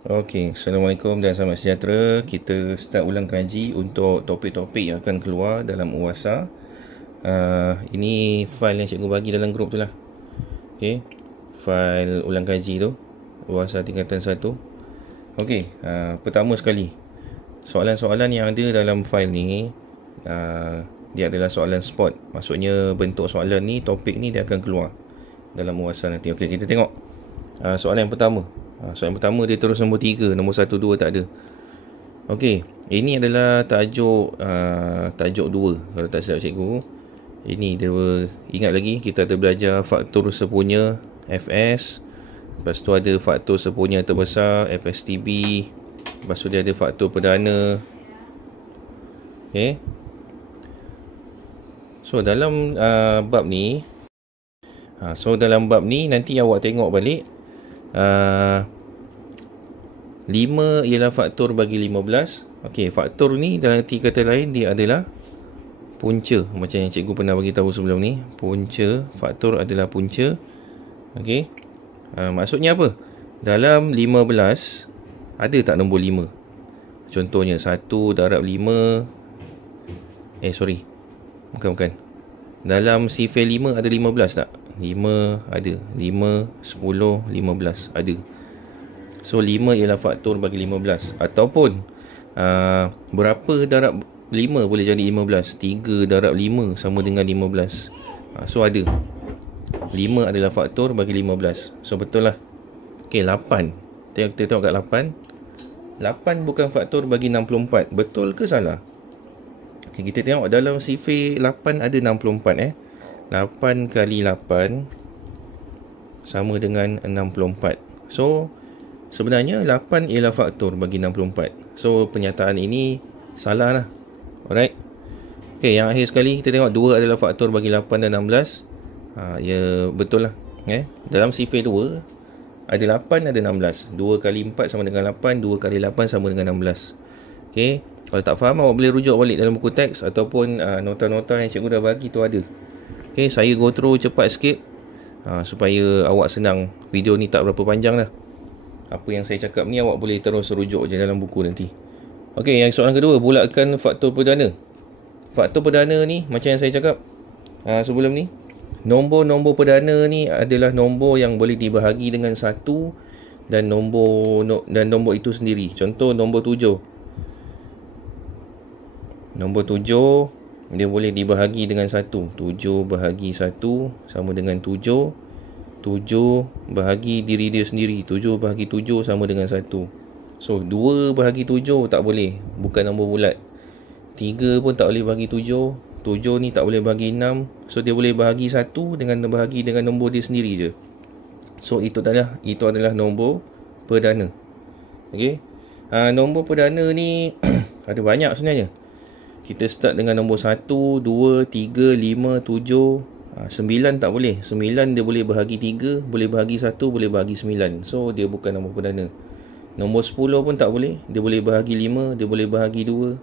Okey, Assalamualaikum dan selamat sejahtera. Kita start ulang kaji untuk topik-topik yang akan keluar dalam UASA. Ini file yang cikgu bagi dalam grup tu lah. Okey, file ulang kaji tu, UASA tingkatan 1. Okey, pertama sekali, soalan-soalan yang ada dalam file ni, dia adalah soalan spot. Maksudnya bentuk soalan ni, topik ni dia akan keluar dalam UASA nanti. Okey, kita tengok soalan yang pertama. Soalan pertama dia terus nombor 3, nombor 1, 2 tak ada. Okey, ini adalah tajuk 2 kalau tak silap cikgu. Ini dia, ingat lagi kita ada belajar faktor sepunya FS. Lepas tu ada faktor sepunya terbesar FSTB. Lepas tu dia ada faktor perdana. Okey. So dalam bab ni, dalam bab ni nanti awak tengok balik. 5 ialah faktor bagi 15. Okey, faktor ni dalam arti kata lain dia adalah punca, macam yang cikgu pernah bagi tahu sebelum ni. Punca, faktor adalah punca. Okey. Maksudnya apa? Dalam 15 ada tak nombor 5? Contohnya 1 darab 5. Bukan. Dalam sifil 5 ada 15 tak? 5 ada. 5, 10, 15 ada. So 5 ialah faktor bagi 15. Ataupun berapa darab 5 boleh jadi 15? 3 darab 5 sama dengan 15. So ada 5 adalah faktor bagi 15. So betul lah. Okay, 8. Kita tengok kat 8. 8 bukan faktor bagi 64. Betul ke salah? Okay, kita tengok dalam sifir 8 ada 64. 8 kali 8 sama dengan 64. So sebenarnya 8 ialah faktor bagi 64. So penyataan ini salah lah. Alright. Okay, yang akhir sekali kita tengok 2 adalah faktor bagi 8 dan 16. Ya betul lah. Dalam sifir 2 ada 8 ada 16. 2 kali 4 sama dengan 8. 2 kali 8 sama dengan 16. Okay, kalau tak faham awak boleh rujuk balik dalam buku teks ataupun nota-nota yang cikgu dah bagi tu ada. Okay, saya go through cepat sikit supaya awak senang. Video ni tak berapa panjang lah. Apa yang saya cakap ni awak boleh terus rujuk je dalam buku nanti. Okey, yang soalan kedua, bulatkan faktor perdana. Faktor perdana ni macam yang saya cakap sebelum ni, nombor-nombor perdana ni adalah nombor yang boleh dibahagi dengan 1 dan nombor itu sendiri. Contoh nombor 7. Nombor 7 dia boleh dibahagi dengan 1. 7 bahagi 1 sama dengan 7. 7 bahagi diri dia sendiri. 7 bahagi 7 sama dengan 1. So 2 bahagi 7 tak boleh, bukan nombor bulat. 3 pun tak boleh bahagi 7. 7 ni tak boleh bahagi 6. So dia boleh bahagi 1 dengan bahagi dengan nombor dia sendiri je. So itu adalah nombor perdana. Okey. Nombor perdana ni ada banyak sebenarnya. Kita start dengan nombor 1, 2, 3, 5, 7, 9 tak boleh. 9 dia boleh bahagi 3, boleh bahagi 1, boleh bahagi 9. So dia bukan nombor perdana. Nombor 10 pun tak boleh. Dia boleh bahagi 5, dia boleh bahagi 2.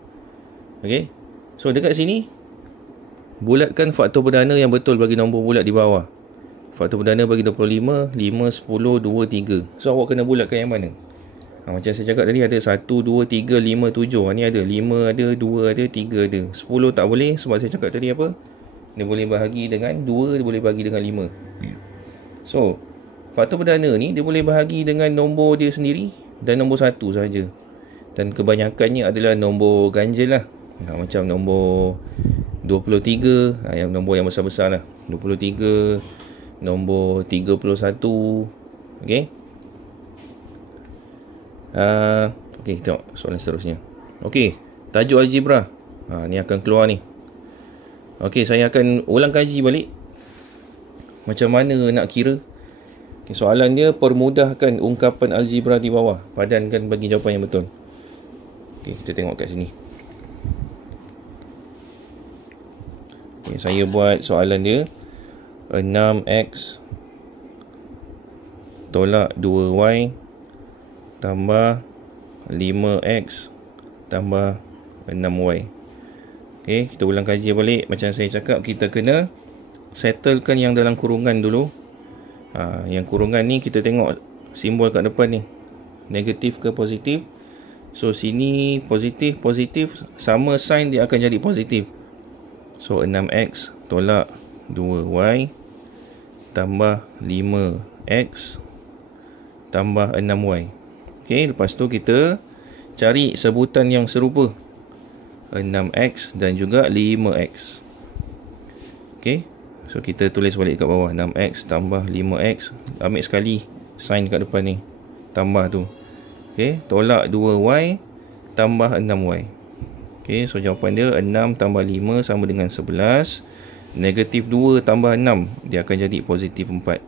Okey. So dekat sini bulatkan faktor perdana yang betul bagi nombor bulat di bawah. Faktor perdana bagi 25, 5, 10, 2, 3. So awak kena bulatkan yang mana? Macam saya cakap tadi ada 1, 2, 3, 5, 7. Ni ada 5 ada, 2 ada, 3 ada. 10 tak boleh sebab saya cakap tadi apa? Dia boleh bahagi dengan 2, dia boleh bahagi dengan 5. So, faktor perdana ni dia boleh bahagi dengan nombor dia sendiri dan nombor 1 sahaja. Dan kebanyakannya adalah nombor ganjil lah. Macam nombor 23, yang nombor yang besar-besar lah. 23, nombor 31. Okey. Okey, tengok soalan seterusnya. Okey, tajuk algebra. Ni akan keluar ni. Okey, saya akan ulang kaji balik macam mana nak kira. Okay, soalan dia, permudahkan ungkapan algebra di bawah. Padankan bagi jawapan yang betul. Okey, kita tengok kat sini. Okay, saya buat soalan dia 6x tolak 2y tambah 5x tambah 6y. Okay, kita ulang kaji balik. Macam saya cakap, kita kena settlekan yang dalam kurungan dulu. Yang kurungan ni kita tengok simbol kat depan ni. negatif ke positif. So sini positif, sama sign dia akan jadi positif. So 6x tolak 2y tambah 5x tambah 6y. Okay, lepas tu kita cari sebutan yang serupa, 6x dan juga 5x. Okay, so kita tulis balik kat bawah, 6x tambah 5x, ambil sekali sign kat depan ni, tambah tu. Okay, tolak 2y tambah 6y. Okay, so jawapan dia 6 tambah 5 sama dengan 11. Negatif 2 tambah 6, dia akan jadi positif 4.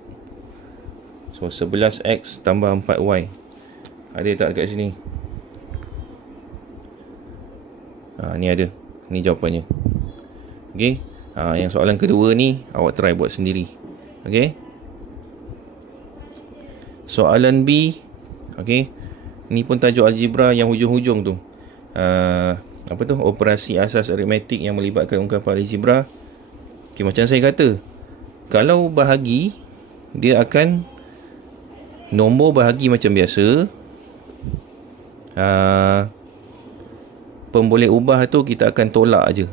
So 11x tambah 4y. Ada tak kat sini? Ni ada. Ni jawapannya. Okay, yang soalan kedua ni awak try buat sendiri. Okay, soalan B. Okay, ni pun tajuk algebra yang hujung-hujung tu. Apa tu? Operasi asas aritmetik yang melibatkan ungkapan algebra. Okay, macam saya kata, kalau bahagi, dia akan nombor bahagi macam biasa. Pemboleh ubah tu kita akan tolak aje.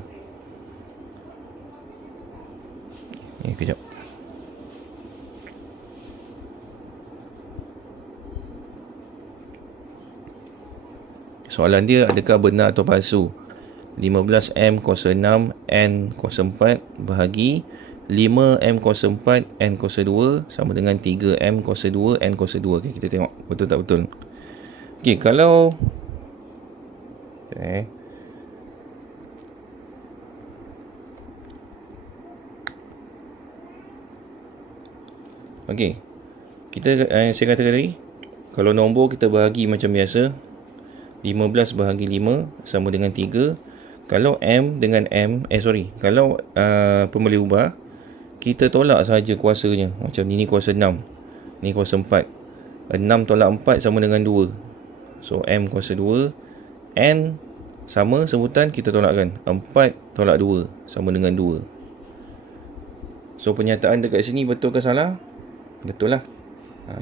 Kejap. Soalan dia, adakah benar atau palsu 15M kuasa 6 N kuasa 4 bahagi 5M kuasa 4 N kuasa 2 sama dengan 3M kuasa 2 N kuasa 2. Okay, kita tengok betul tak betul. Okay, kalau okay, saya kata tadi, kalau nombor kita bahagi macam biasa, 15 bahagi 5 sama dengan 3. Kalau M dengan M, kalau pemboleh ubah, kita tolak sahaja kuasanya. Macam ni kuasa 6, ni kuasa 4. 6 tolak 4 sama dengan 2. So M kuasa 2, N sama sebutan, kita tolakkan. 4 tolak 2 sama dengan 2. So pernyataan dekat sini betul ke salah? Betul lah.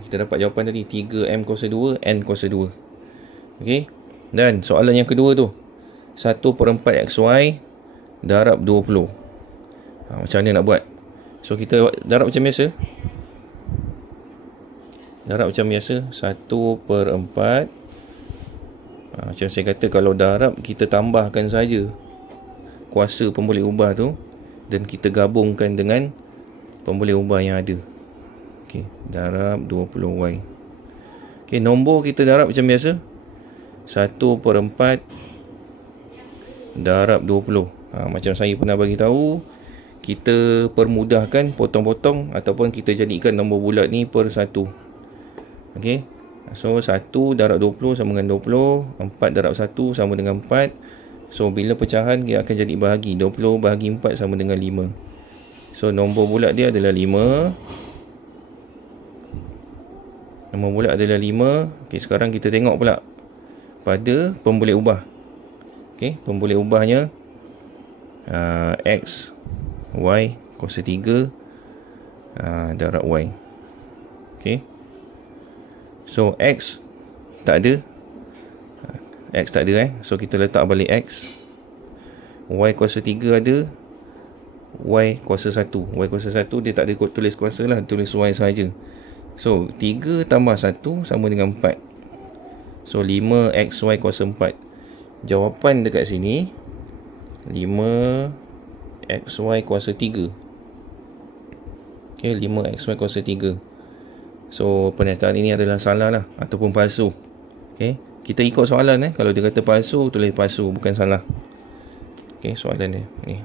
Kita dapat jawapan tadi, 3M kuasa 2 N kuasa 2. Okay, dan soalan yang kedua tu, 1/4 XY darab 20. Macam mana nak buat? So kita darab macam biasa. Darab macam biasa, 1/4. Macam saya kata, kalau darab kita tambahkan saja kuasa pemboleh ubah tu dan kita gabungkan dengan pemboleh ubah yang ada. Okay, darab 20y. Okay, nombor kita darab macam biasa, 1/4 darab 20. Macam saya pernah bagi tahu, kita permudahkan, potong-potong ataupun kita jadikan nombor bulat ni per 1. Okey. So 1 darab 20 sama dengan 20, 4 darab 1 sama dengan 4. So bila pecahan dia akan jadi bahagi, 20 bahagi 4 sama dengan 5. So nombor bulat dia adalah 5. Nombor bulat adalah 5. Okey, sekarang kita tengok pula pada pemboleh ubah. Okey, pemboleh ubahnya X Y kuasa 3 darab Y. Okey, so X tak ada. X tak ada so kita letak balik X. Y kuasa 3 ada. Y kuasa 1. Y kuasa 1 dia tak ada tulis kuasa lah, tulis Y saja. So 3 tambah 1 sama dengan 4. So 5XY kuasa 4. Jawapan dekat sini 5XY kuasa 3. Okay, 5XY kuasa 3. So pernyataan ini adalah salah lah, ataupun palsu. Okay, kita ikut soalan kalau dia kata palsu, tulis palsu, bukan salah. Okay, soalan dia ni.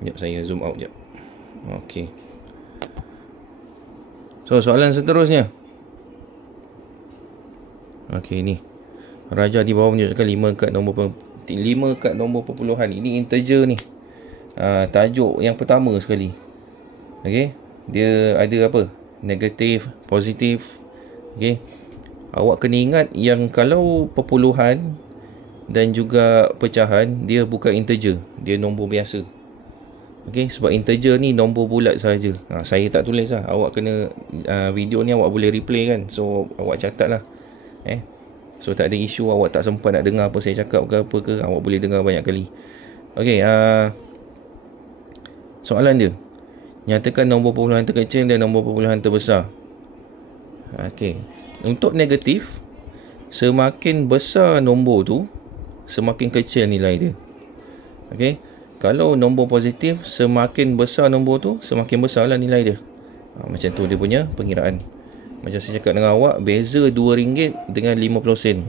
Sekejap, saya zoom out sekejap. Okay, so soalan seterusnya. Okay, ni Raja di bawah menunjukkan 5 kad nombor perpuluhan. Ini integer ni. Tajuk yang pertama sekali. Okay, dia ada apa? Negatif, positif. Okay, awak kena ingat yang kalau perpuluhan dan juga pecahan, dia bukan integer, dia nombor biasa. Okey, sebab integer ni nombor bulat saja. Saya tak tulis lah. Awak kena video ni awak boleh replay kan. So awak catat lah. So tak ada isu awak tak sempat nak dengar apa saya cakap ke apa ke, awak boleh dengar banyak kali. Okey, soalan dia. Nyatakan nombor perpuluhan terkecil dan nombor perpuluhan terbesar. Okey. Untuk negatif, semakin besar nombor tu, semakin kecil nilai dia. Okey. Kalau nombor positif, semakin besar nombor tu, semakin besarlah nilai dia. Macam tu dia punya pengiraan. Macam saya cakap dengan awak, beza RM2 dengan 50 sen.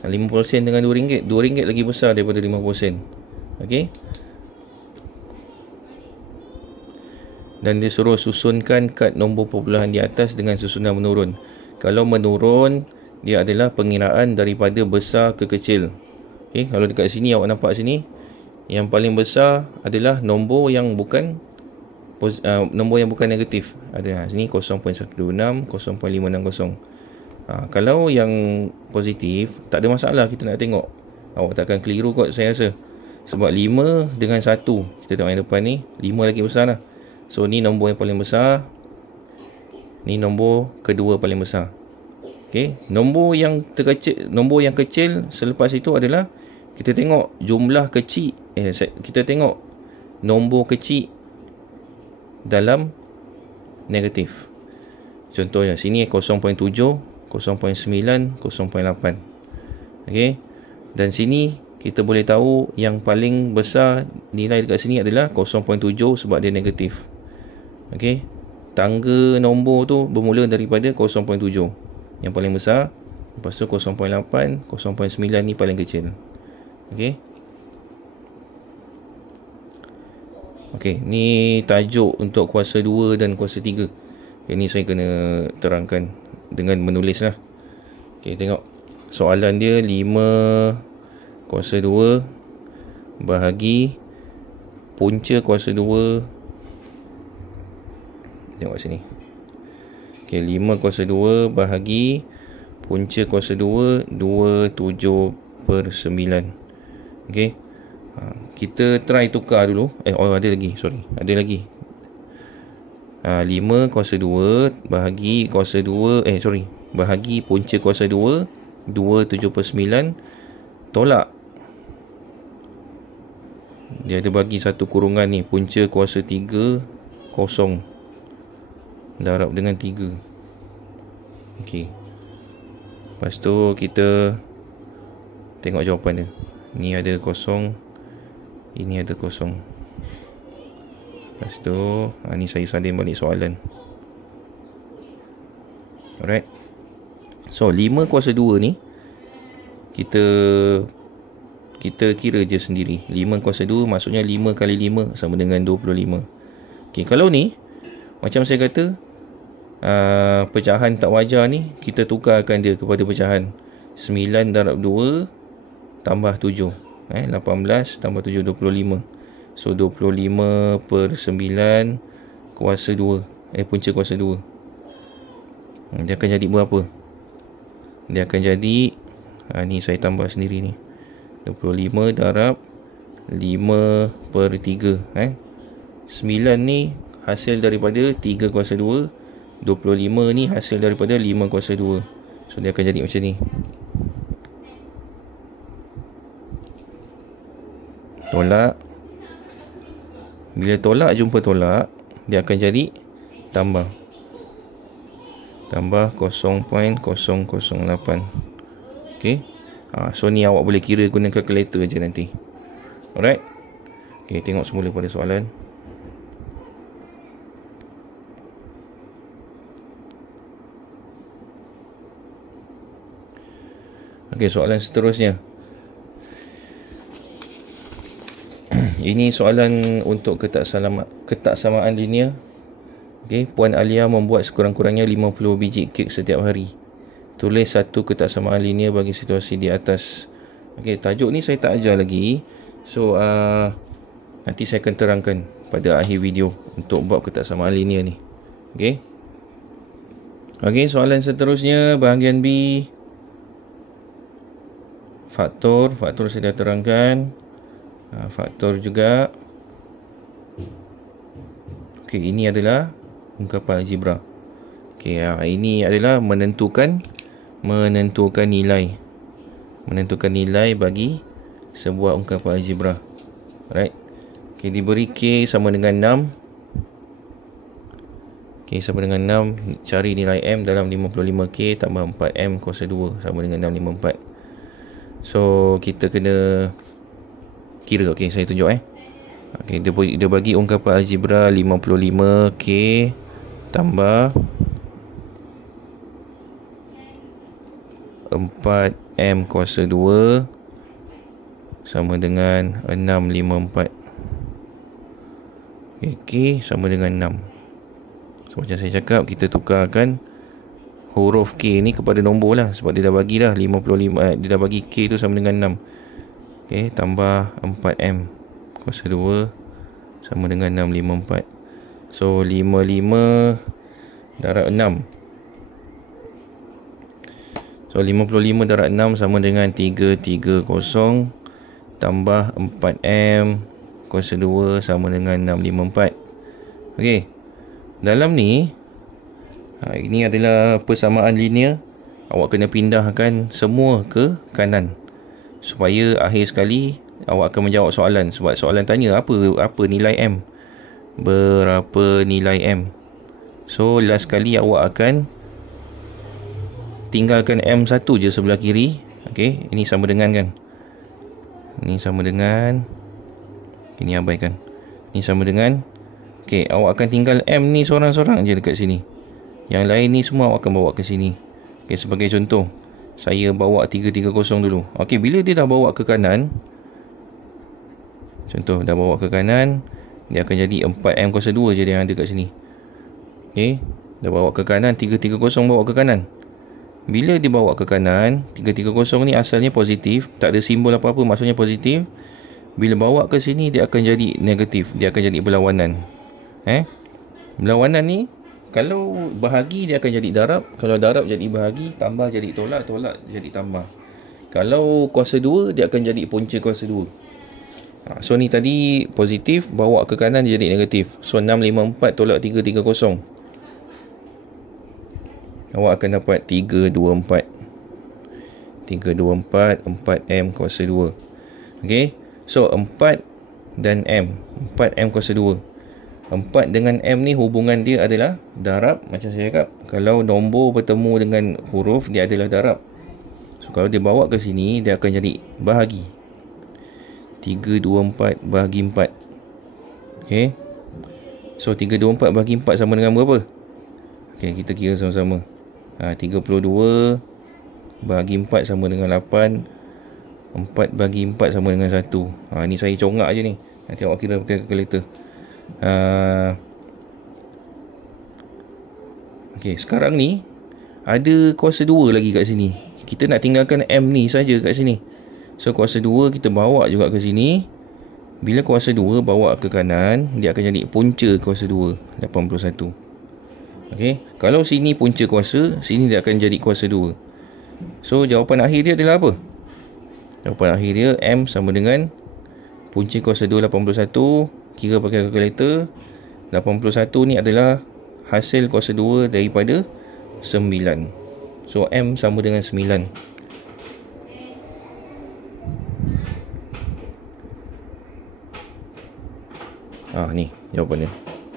50 sen dengan RM2, RM2 lagi besar daripada 50 sen. Okey. Dan dia suruh susunkan kad nombor perpuluhan di atas dengan susunan menurun. Kalau menurun, dia adalah pengiraan daripada besar ke kecil. Okey, kalau dekat sini awak nampak sini, yang paling besar adalah nombor yang bukan negatif. Ada sini 0.126, 0.560. Kalau yang positif, tak ada masalah kita nak tengok. Awak takkan keliru kot saya rasa. Sebab 5 dengan 1, kita tengok yang depan ni, 5 lagi besar lah. So ni nombor yang paling besar, ni nombor kedua paling besar. Okey, nombor yang terkecil, nombor yang kecil selepas itu adalah kita tengok jumlah kecil, kita tengok nombor kecil dalam negatif. Contohnya sini 0.7, 0.9, 0.8. Okey. Dan sini kita boleh tahu yang paling besar nilai dekat sini adalah 0.7 sebab dia negatif. Okey. Tangga nombor tu bermula daripada 0.7 yang paling besar, lepas tu 0.8, 0.9 ni paling kecil. Okey. Okey, ni tajuk untuk kuasa 2 dan kuasa 3. Okay, ni saya kena terangkan dengan menulis lah. Okey, tengok soalan dia 5 kuasa 2 bahagi punca kuasa 2. Tengok sini. Okey, 5 kuasa 2 bahagi punca kuasa 2, 27/9. Okey. Kita try tukar dulu. Ada lagi. Ada lagi. 5 kuasa 2 bahagi kuasa 2, bahagi punca kuasa 2, 27/9. Tolak. Dia ada bagi satu kurungan ni, punca kuasa 3 kosong. Darab dengan 3. Okey. Lepas tu kita tengok jawapan dia. Ni ada kosong, ini ada kosong. Lepas tu ni saya salin balik soalan. Alright. So 5 kuasa 2 ni kita kira je sendiri. 5 kuasa 2 maksudnya 5 kali 5 sama dengan 25. Okay, kalau ni macam saya kata, pecahan tak wajar ni, kita tukarkan dia kepada pecahan 9 darab 2 tambah 7. 18 tambah 7, 25. So 25/9 kuasa 2. Punca kuasa 2. Dia akan jadi berapa? Dia akan jadi, ni saya tambah sendiri ni, 25 darab 5/3. 9 ni hasil daripada 3 kuasa 2. 25 ni hasil daripada 5 kuasa 2. So dia akan jadi macam ni. Tolak. Bila tolak jumpa tolak, dia akan jadi tambah. Tambah 0.008. Okey. So ni awak boleh kira guna kalkulator je nanti. Alright. Okey, tengok semula pada soalan. Okey, soalan seterusnya. Ini soalan untuk ketaksamaan linear. Okey, Puan Alia membuat sekurang-kurangnya 50 biji kek setiap hari. Tulis satu ketaksamaan linear bagi situasi di atas. Okey, tajuk ni saya tak ajar lagi. So nanti saya akan terangkan pada akhir video untuk buat ketaksamaan linear ni. Okey. Okey, soalan seterusnya bahagian B. Faktor saya dah terangkan. Faktor juga. Okey, ini adalah ungkapan algebra. Okey, ini adalah menentukan nilai. Menentukan nilai bagi sebuah ungkapan algebra. Alright. Okey, diberi K sama dengan 6. K sama dengan 6. Cari nilai M dalam 55K tambah 4M kuasa 2 sama dengan 654. So, kita kena kira. Okey, saya tunjuk Okey, dia bagi ungkapan algebra 55K tambah 4M kuasa 2 sama dengan 654. K sama dengan 6. So, macam saya cakap, kita tukarkan huruf K ni kepada nombor lah. Sebab dia dah bagi dah 55, dia dah bagi K tu sama dengan 6. Okey, tambah 4M kuasa 2 sama dengan 654. So, 55 darab 6. So, 55 darab 6 sama dengan 330 tambah 4M kuasa 2 sama dengan 654. Okey. Dalam ni, ini adalah persamaan linear. Awak kena pindahkan semua ke kanan supaya akhir sekali awak akan menjawab soalan. Sebab soalan tanya apa nilai M, berapa nilai M. So, last sekali awak akan tinggalkan M1 je sebelah kiri. Okey, ini sama dengan kan? Ini sama dengan, ini abaikan. Ini sama dengan, okey, awak akan tinggal M ni seorang-seorang je dekat sini. Yang lain ni semua awak akan bawa ke sini. Okey, sebagai contoh, saya bawa 330 dulu. Okey, bila dia dah bawa ke kanan, contoh dah bawa ke kanan, dia akan jadi 4M kuasa 2 je dia yang ada kat sini. Okey, dah bawa ke kanan, 330 bawa ke kanan. Bila dibawa ke kanan, 330 ni asalnya positif, tak ada simbol apa-apa, maksudnya positif. Bila bawa ke sini, dia akan jadi negatif, dia akan jadi berlawanan. Berlawanan ni, kalau bahagi dia akan jadi darab, kalau darab jadi bahagi, tambah jadi tolak, tolak jadi tambah. Kalau kuasa 2, dia akan jadi punca kuasa 2. So ni tadi positif, bawa ke kanan dia jadi negatif. So 654 tolak 330, awak akan dapat 324. 324 4M kuasa 2. Okey. So 4 dan M, 4M kuasa 2. 4 dengan M ni hubungan dia adalah darab. Macam saya cakap, kalau nombor bertemu dengan huruf, dia adalah darab. So kalau dia bawa ke sini, dia akan jadi bahagi. 324 bahagi 4. Okey. So 324 bahagi 4 sama dengan berapa? Okey, kita kira sama-sama. 32 bahagi 4 sama dengan 8. 4 bahagi 4 sama dengan 1. Ni saya congak je ni. Nanti awak kira pakai kalkulator. Okey, sekarang ni ada kuasa 2 lagi kat sini. Kita nak tinggalkan M ni saja kat sini. So kuasa 2 kita bawa juga ke sini. Bila kuasa 2 bawa ke kanan, dia akan jadi punca kuasa 2, 81. Okey, kalau sini punca kuasa, sini dia akan jadi kuasa 2. So jawapan akhir dia adalah apa? Jawapan akhir dia M sama dengan punca kuasa 2 81. Kira pakai kalkulator. 81 ni adalah hasil kuasa 2 daripada 9. So M sama dengan 9. Ni jawapannya.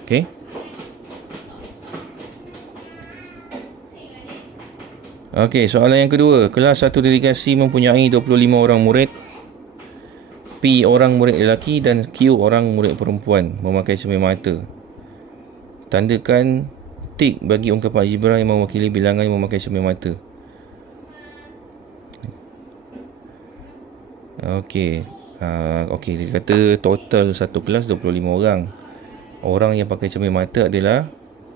Okey. Okey, soalan yang kedua. Kelas 1 dedikasi mempunyai 25 orang murid. P orang murid lelaki dan Q orang murid perempuan memakai cermin mata. Tandakan tik bagi ungkapan algebra yang mewakili bilangan yang memakai cermin mata. Okey. Okey, dia kata total satu kelas 25 orang. Orang yang pakai cermin mata adalah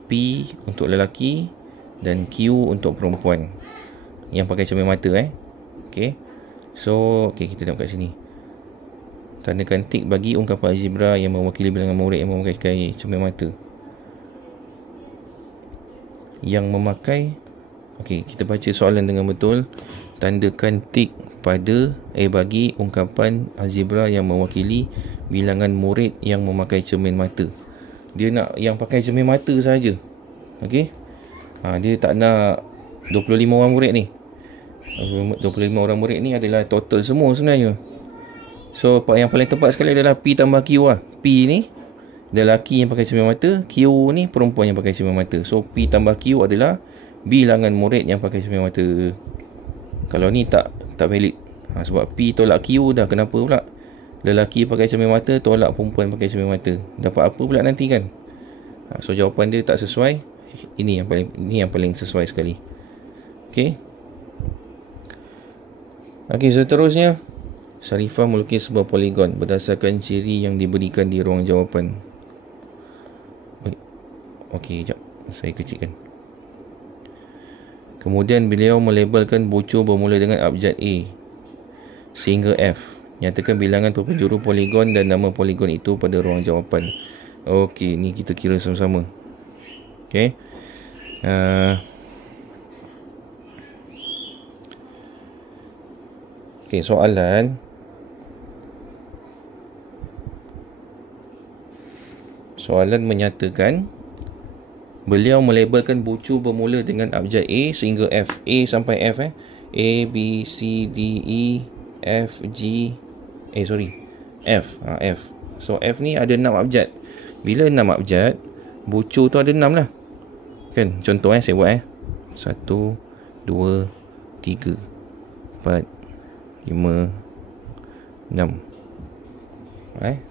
P untuk lelaki dan Q untuk perempuan yang pakai cermin mata. Okey. So, okey, kita tengok kat sini. Tandakan tik bagi ungkapan algebra yang mewakili bilangan murid yang memakai cermin mata. Yang memakai, okey, kita baca soalan dengan betul. Tandakan tik pada bagi ungkapan algebra yang mewakili bilangan murid yang memakai cermin mata. Dia nak yang pakai cermin mata saja. Okey. Dia tak nak 25 orang murid ni. 25 orang murid ni adalah total semua sebenarnya. So yang paling tepat sekali adalah P tambah Q lah. P ni lelaki yang pakai cermin mata, Q ni perempuan yang pakai cermin mata. So P tambah Q adalah bilangan murid yang pakai cermin mata. Kalau ni tak valid. Sebab P tolak Q dah. Kenapa pula lelaki pakai cermin mata tolak perempuan pakai cermin mata? Dapat apa pula nanti kan? So jawapan dia tak sesuai. Ini yang paling sesuai sekali. Okey. Okey, seterusnya Sarifah melukis sebuah poligon berdasarkan ciri yang diberikan di ruang jawapan. Okey, sekejap. Saya kecilkan. Kemudian beliau melabelkan bucu bermula dengan abjad A sehingga F. Nyatakan bilangan penjuru poligon dan nama poligon itu pada ruang jawapan. Okey, ni kita kira sama-sama. Okey. Okey, soalan menyatakan beliau melabelkan bucu bermula dengan abjad A sehingga F. A sampai F A, B, C, D, E, F, G F. F. So F ni ada 6 abjad. Bila 6 abjad, bucu tu ada 6 lah. Kan? Contoh saya buat 1, 2, 3, 4, 5, 6.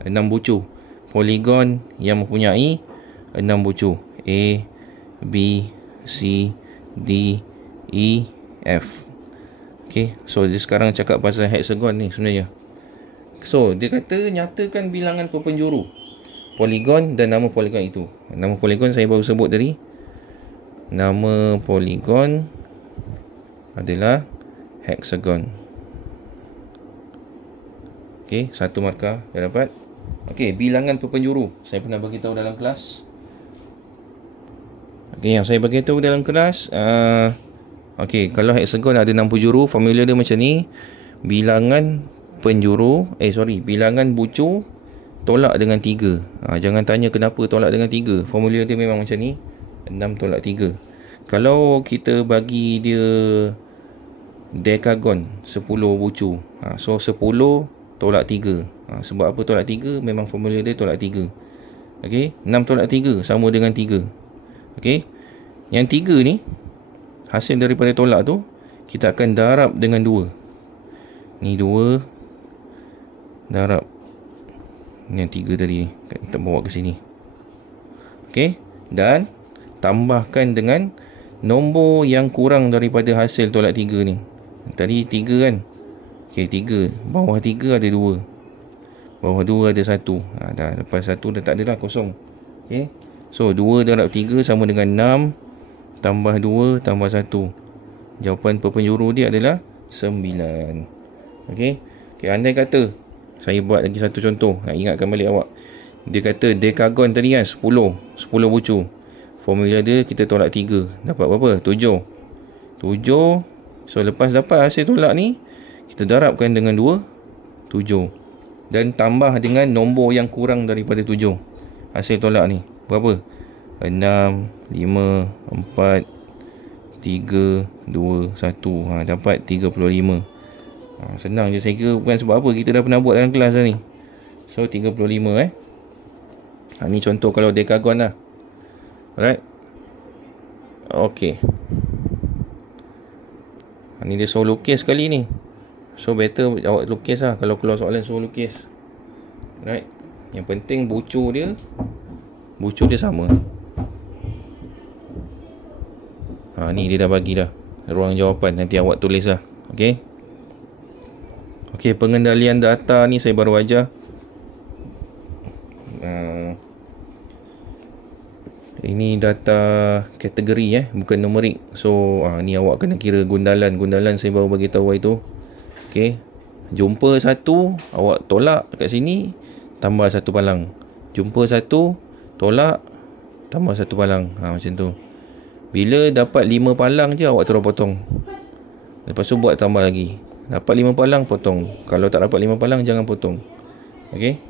6 bucu. Poligon yang mempunyai 6 bucu. A, B, C, D, E, F. Okay, so dia sekarang cakap pasal hexagon ni sebenarnya. So dia kata nyatakan bilangan perpenjuru poligon dan nama poligon itu. Nama poligon saya baru sebut tadi. Nama poligon adalah hexagon. Okay, 1 markah dah dapat. Okay, bilangan perpenjuru saya pernah bagi tahu dalam kelas. Okay, yang saya bagi tahu dalam kelas, okay, kalau hexagon ada 6 penjuru, formula dia macam ni. Bilangan bucu tolak dengan 3. Jangan tanya kenapa tolak dengan 3. Formula dia memang macam ni. 6 tolak 3. Kalau kita bagi dia dekagon 10 bucu, so 10 tolak 3. Sebab apa tolak 3? Memang formula dia tolak 3. Okay, 6 tolak 3 sama dengan 3. Okay, yang 3 ni hasil daripada tolak tu kita akan darab dengan 2. Ni 2 darab yang 3 tadi ni, kita bawa ke sini. Okay, dan tambahkan dengan nombor yang kurang daripada hasil tolak 3 ni. Tadi 3 kan. Okay, 3. Bawah 3 ada 2. Bawah 2 ada 1. Dah lepas 1 dah tak ada dah, kosong. Okay, so 2 darab 3 sama dengan 6 tambah 2 tambah 1. Jawapan perpenjuru dia adalah 9. Okay, andai kata saya buat lagi satu contoh, nak ingatkan balik awak. Dia kata dekagon tadi kan 10 bucu. Formula dia kita tolak 3. Dapat berapa? 7. So lepas dapat hasil tolak ni, kita darabkan dengan 2, 7. Dan tambah dengan nombor yang kurang daripada 7. Hasil tolak ni berapa? 6, 5, 4, 3, 2, 1. Dapat 35. Senang je saya kira, bukan sebab apa, kita dah pernah buat dalam kelas dah ni. So 35 ni contoh kalau dekagon lah. Alright. Okay, ni dia suruh lukis kali ni. So better awak lukis lah. Kalau keluar soalan suruh lukis. Alright. Yang penting bucu dia sama. Ni dia dah bagi dah ruang jawapan. Nanti awak tulis lah. Okay. Okay, pengendalian data ni saya baru ajar. Ini data kategori bukan numerik. So ni awak kena kira gundalan. Gundalan saya baru bagi tahu itu. Okay, jumpa 1, awak tolak kat sini, tambah 1 palang. Jumpa 1, tolak, tambah 1 palang. Macam tu. Bila dapat 5 palang je, awak terus potong. Lepas tu buat tambah lagi. Dapat 5 palang, potong. Kalau tak dapat 5 palang, jangan potong. Okay.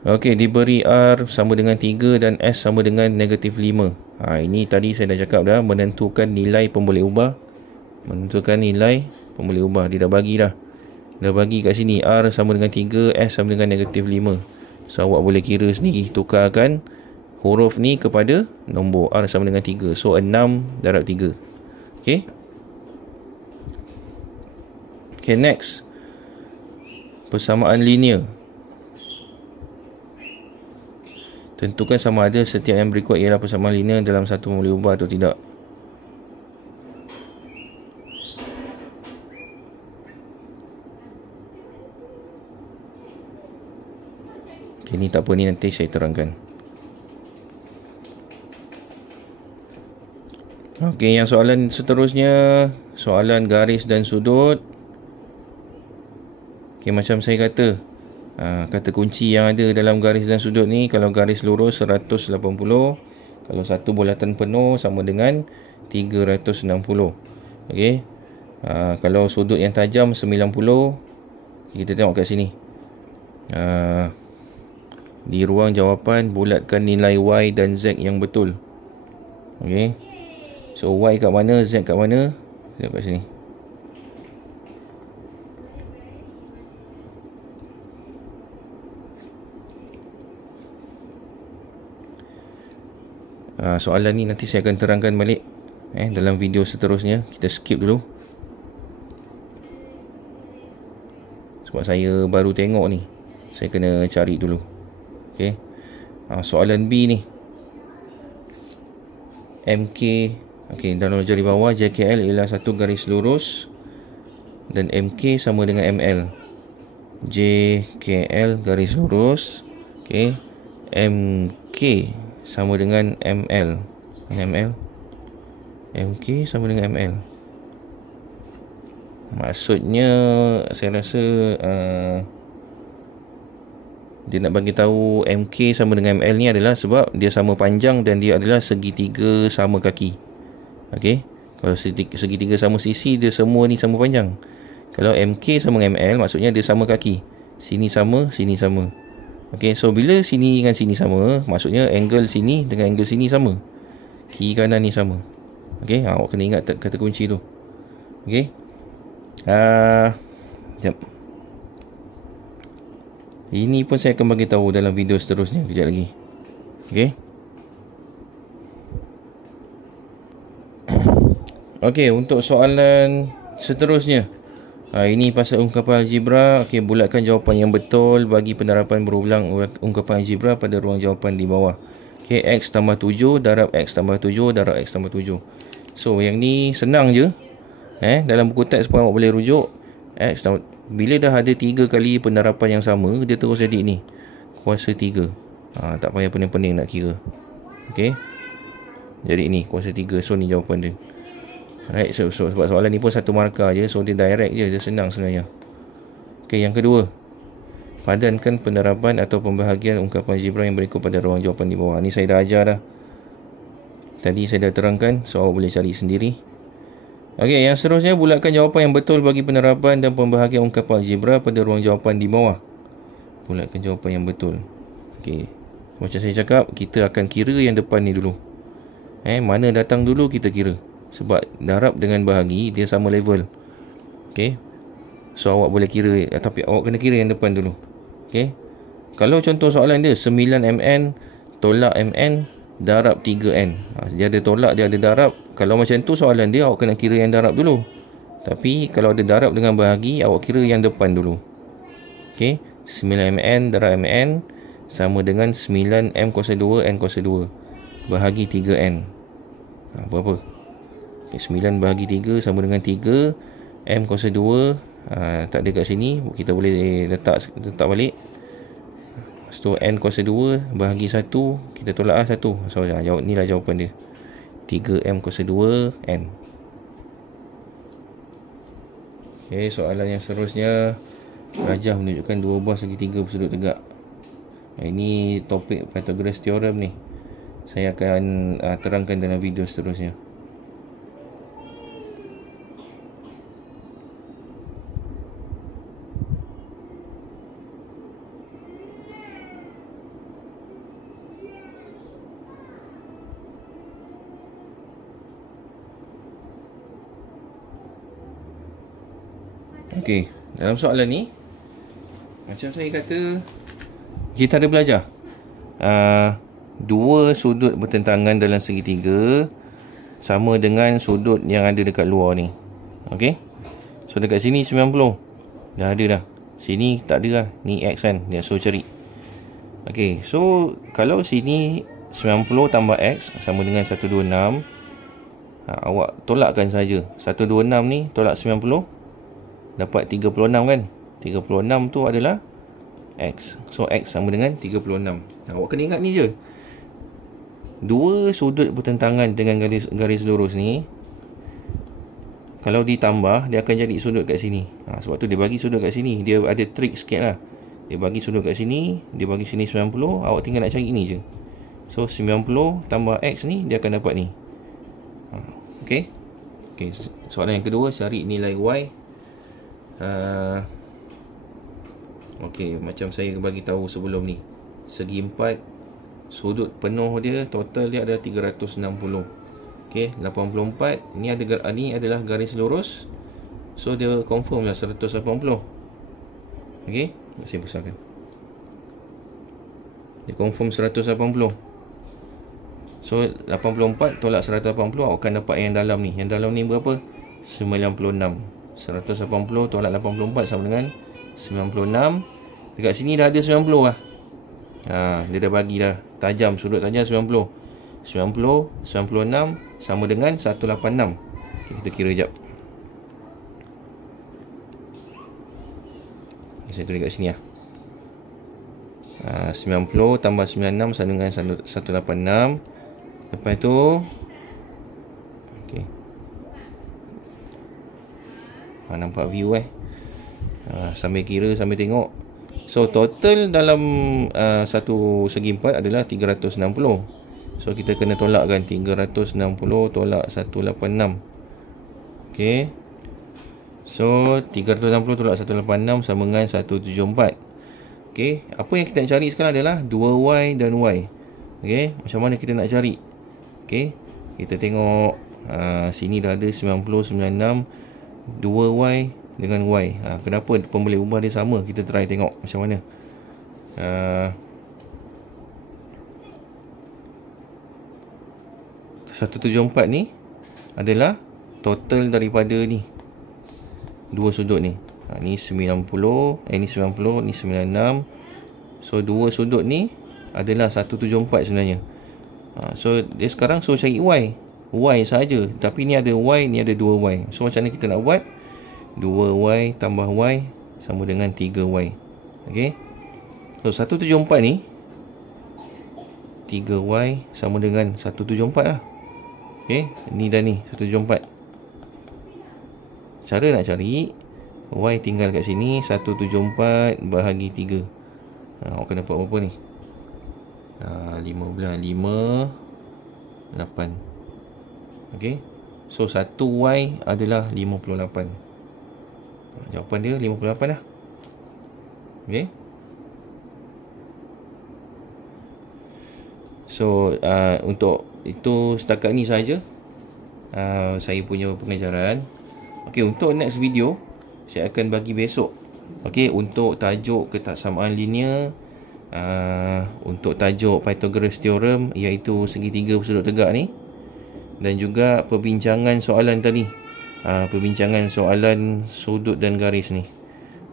Okey, diberi R sama dengan 3 dan S sama dengan negatif 5. Ini tadi saya dah cakap dah, menentukan nilai pemboleh ubah. Menentukan nilai pemboleh ubah. Dia dah bagi dah. Dah bagi kat sini R sama dengan 3, S sama dengan negatif 5. So awak boleh kira sendiri, tukarkan huruf ni kepada nombor. R sama dengan 3. So 6 darab 3. Okey. Okay, next. Persamaan linear. Tentukan sama ada setiap yang berikut ialah persamaan linear dalam satu pemboleh ubah atau tidak. Okay, ni tak apa, ni nanti saya terangkan. Okey, yang soalan seterusnya, soalan garis dan sudut. Okey, macam saya kata, kata kunci yang ada dalam garis dan sudut ni, kalau garis lurus 180, kalau satu bulatan penuh sama dengan 360. Okey. Kalau sudut yang tajam 90, kita tengok kat sini. Di ruang jawapan bulatkan nilai Y dan Z yang betul. Okey. So Y kat mana, Z kat mana? Tengok kat sini. Soalan ni nanti saya akan terangkan balik dalam video seterusnya. Kita skip dulu sebab saya baru tengok ni. Saya kena cari dulu. Okey. Soalan B ni, MK. Okey, dalam jari bawah JKL ialah satu garis lurus dan MK sama dengan ML. JKL garis lurus. Okey. MK sama dengan ML. ML. MK sama dengan ML. Maksudnya saya rasa dia nak bagi tahu MK sama dengan ML ni adalah sebab dia sama panjang dan dia adalah segitiga sama kaki. Okey. Kalau segitiga sama sisi, dia semua ni sama panjang. Kalau MK sama dengan ML, maksudnya dia sama kaki. Sini sama, sini sama. Okey, so bila sini dengan sini sama, maksudnya angle sini dengan angle sini sama. Kiri kanan ni sama. Okey, awak kena ingat kata kunci tu. Okey. Sekejap. Ini pun saya akan bagi tahu dalam video seterusnya kejap lagi. Okey. Okey, untuk soalan seterusnya. Ini pasal ungkapan algebra. Okey, bulatkan jawapan yang betul bagi penerapan berulang ungkapan algebra pada ruang jawapan di bawah. Okey, X tambah 7 darab X tambah 7 darab X tambah 7. So, yang ni senang je. Dalam buku teks pun awak boleh rujuk. X tambah, bila dah ada 3 kali penerapan yang sama, dia terus jadi ni. Kuasa 3. Tak payah pening-pening nak kira. Okey. Jadi ni kuasa 3. So, ni jawapan dia. Right, so sebab soalan ni pun satu markah je, so dia direct je, dia senang sebenarnya. Okey, yang kedua, padankan penerapan atau pembahagian ungkapan algebra yang berikut pada ruang jawapan di bawah. Ni saya dah ajar dah. Tadi saya dah terangkan, so awak boleh cari sendiri. Okey, yang seterusnya, bulatkan jawapan yang betul bagi penerapan dan pembahagian ungkapan algebra pada ruang jawapan di bawah. Bulatkan jawapan yang betul. Okey, macam saya cakap, kita akan kira yang depan ni dulu. Mana datang dulu kita kira. Sebab darab dengan bahagi dia sama level. Okey. So awak boleh kira, tapi awak kena kira yang depan dulu. Okey. Kalau contoh soalan dia 9mn tolak mn darab 3n. Dia ada tolak, dia ada darab. Kalau macam tu soalan dia, awak kena kira yang darab dulu. Tapi kalau ada darab dengan bahagi, awak kira yang depan dulu. Okey. 9mn darab mn sama dengan 9m kuasa 2 n kuasa 2 bahagi 3n. Berapa? Okay, 9 bahagi 3 sama dengan 3 M kuasa 2. Tak ada kat sini, kita boleh letak balik. So N kuasa 2 bahagi 1, kita tolak 1. So jawab ni lah jawapan dia, 3M kuasa 2 N. Okay, soalan yang seterusnya, rajah menunjukkan 2 buah segitiga bersudut tegak. Ini topik Pythagoras theorem ni. Saya akan terangkan dalam video seterusnya. Okey, dalam soalan ni macam saya kata, kita ada belajar dua sudut bertentangan dalam segitiga sama dengan sudut yang ada dekat luar ni. Okey, so dekat sini 90 dah ada dah, sini tak ada lah, ni X kan, dia suruh cari. Okey, so kalau sini 90 tambah X sama dengan 126, awak tolakkan saja. 126 ni tolak 90 dapat 36 kan. 36 tu adalah X. So X sama dengan 36. Awak kena ingat ni je. Dua sudut bertentangan dengan garis lurus ni, kalau ditambah dia akan jadi sudut kat sini. Sebab tu dia bagi sudut kat sini. Dia ada trik sikit lah. Dia bagi sudut kat sini, dia bagi sini 90, awak tinggal nak cari ni je. So 90 tambah X ni dia akan dapat ni. Okey. Okey, soalan yang kedua, cari nilai Y. Okey, macam saya bagi tahu sebelum ni, segi 4 sudut penuh dia, total dia ada 360. Okey, 84 ni adalah garis lurus. So dia confirm lah 180. Okey, saya besarkan. Dia confirm 180. So 84 tolak 180, awak akan dapat yang dalam ni. Yang dalam ni berapa? 96. 180 tolak 84 sama dengan 96. Dekat sini dah ada 90 lah. Dia dah bagi dah tajam, sudut tajam 90. 90, 96 sama dengan 186. Okay, kita kira sekejap. Saya tulis kat sini lah. 90 tambah 96 sama dengan 186. Lepas tu okay. Nampak view sambil kira, sambil tengok. So total dalam satu segi 4 adalah 360. So kita kena tolakkan 360 tolak 186. Okay. So 360 tolak 186 sama dengan 174. Okay, apa yang kita nak cari sekarang adalah 2Y dan Y. Okay, macam mana kita nak cari? Okay, kita tengok sini dah ada 90, 96, 2Y dengan Y. Kenapa pemboleh ubah dia sama? Kita try tengok macam mana. 174 ni adalah total daripada ni, dua sudut ni. Ni 90, ni 90, ni 96. So dua sudut ni adalah 174 sebenarnya. So dia sekarang suruh cari Y saja, tapi ni ada Y, ni ada 2Y. So macam mana kita nak buat? 2Y tambah Y sama dengan 3Y. Okey. So 174 ni 3Y sama dengan 174 lah. Okey, ni dah ni 174. Cara nak cari Y tinggal kat sini, 174 bahagi 3. Awak kena dapat berapa ni? 15, 5, 8. Okey. So 1Y adalah 58. Jawapan dia 58 lah. Okey. So untuk itu setakat ni saja saya punya pengajaran. Okey, untuk next video saya akan bagi besok. Okey, untuk tajuk ketaksamaan linear, untuk tajuk Pythagoras theorem iaitu segitiga bersudut tegak ni, dan juga perbincangan soalan tadi, perbincangan soalan sudut dan garis ni.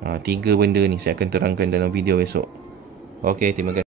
3 benda ni saya akan terangkan dalam video besok. Okey, terima kasih.